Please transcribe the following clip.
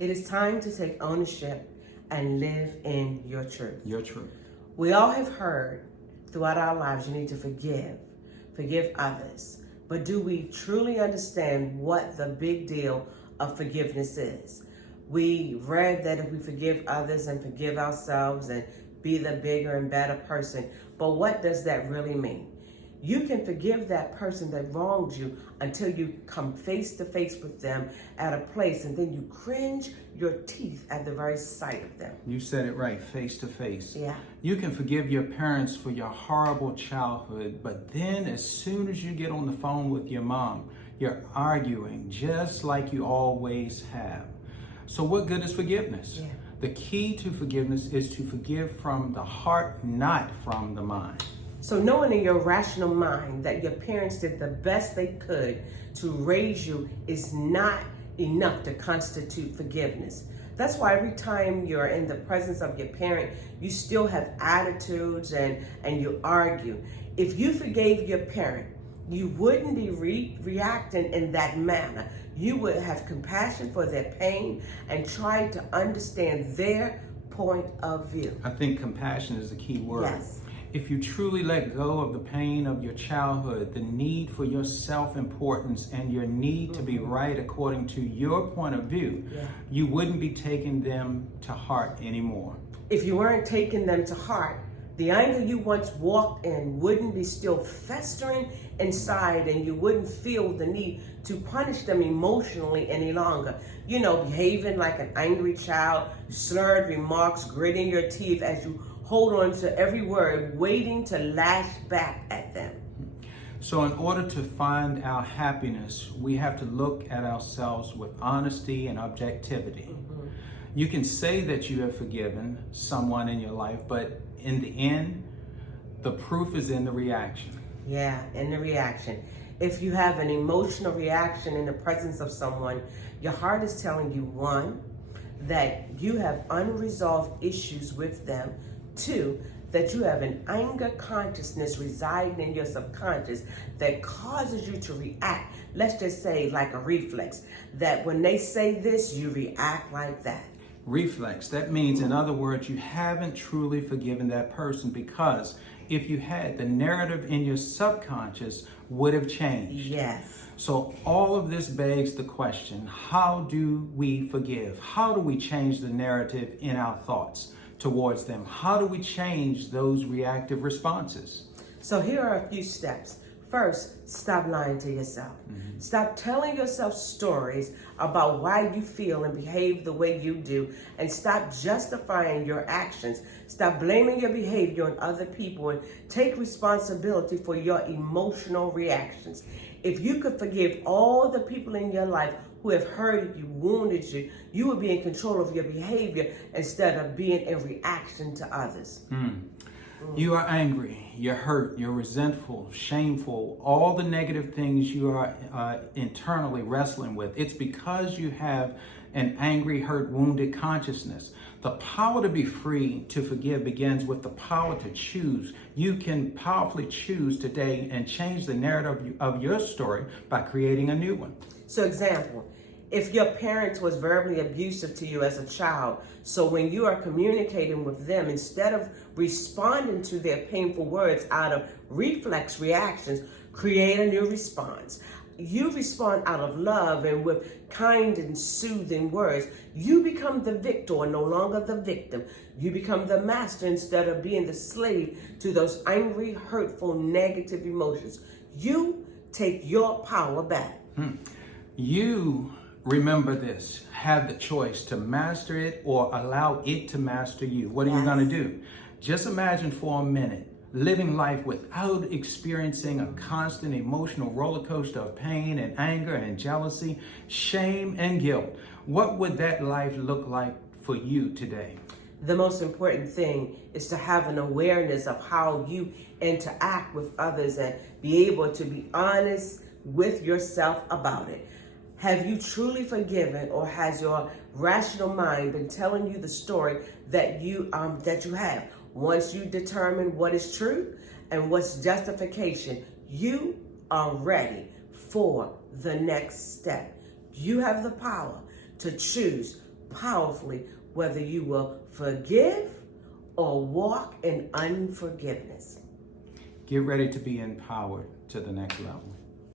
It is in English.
It is time to take ownership and live in your truth. Your truth. We all have heard throughout our lives you need to forgive others. But do we truly understand what the big deal of forgiveness is? We read that if we forgive others and forgive ourselves and be the bigger and better person, but what does that really mean? You can forgive that person that wronged you until you come face to face with them at a place, and then you cringe your teeth at the very sight of them. You said it right, face to face. Yeah. You can forgive your parents for your horrible childhood, but then as soon as you get on the phone with your mom, you're arguing just like you always have. So what good is forgiveness? Yeah. The key to forgiveness is to forgive from the heart, not from the mind. So knowing in your rational mind that your parents did the best they could to raise you is not enough to constitute forgiveness. That's why every time you're in the presence of your parent, you still have attitudes and you argue. If you forgave your parent, you wouldn't be reacting in that manner. You would have compassion for their pain and try to understand their point of view. I think compassion is the key word. Yes. If you truly let go of the pain of your childhood, the need for your self-importance and your need to be right according to your point of view, you wouldn't be taking them to heart anymore. If you weren't taking them to heart, the anger you once walked in wouldn't be still festering inside, and you wouldn't feel the need to punish them emotionally any longer. You know, behaving like an angry child, slurred remarks, gritting your teeth as you hold on to every word, waiting to lash back at them. So in order to find our happiness, we have to look at ourselves with honesty and objectivity. You can say that you have forgiven someone in your life, but in the end, the proof is in the reaction. Yeah, in the reaction. If you have an emotional reaction in the presence of someone, your heart is telling you, one, that you have unresolved issues with them. Two, that you have an anger consciousness residing in your subconscious that causes you to react, let's just say like a reflex, that when they say this, you react like that. Reflex, that means, in other words, you haven't truly forgiven that person, because if you had, the narrative in your subconscious would have changed. Yes. So all of this begs the question, how do we forgive? How do we change the narrative in our thoughts towards them? How do we change those reactive responses? So here are a few steps. First, stop lying to yourself. Stop telling yourself stories about why you feel and behave the way you do, and stop justifying your actions. Stop blaming your behavior on other people and take responsibility for your emotional reactions. If you could forgive all the people in your life who have hurted you, wounded you, you would be in control of your behavior instead of being in reaction to others. You are angry, you're hurt, you're resentful, shameful, all the negative things you are internally wrestling with. It's because you have an angry, hurt, wounded consciousness. The power to be free to forgive begins with the power to choose. You can powerfully choose today and change the narrative of your story by creating a new one. So example, if your parents was verbally abusive to you as a child, so when you are communicating with them, instead of responding to their painful words out of reflex reactions, create a new response. You respond out of love and with kind and soothing words. You become the victor, no longer the victim. You become the master instead of being the slave to those angry, hurtful, negative emotions. You take your power back. You, remember this, have the choice to master it or allow it to master you. What are you going to do? Just imagine for a minute living life without experiencing a constant emotional roller coaster of pain and anger and jealousy, shame and guilt. What would that life look like for you today? The most important thing is to have an awareness of how you interact with others and be able to be honest with yourself about it. Have you truly forgiven, or has your rational mind been telling you the story that you have? Once you determine what is truth and what's justification, you are ready for the next step. You have the power to choose powerfully whether you will forgive or walk in unforgiveness. Get ready to be empowered to the next level.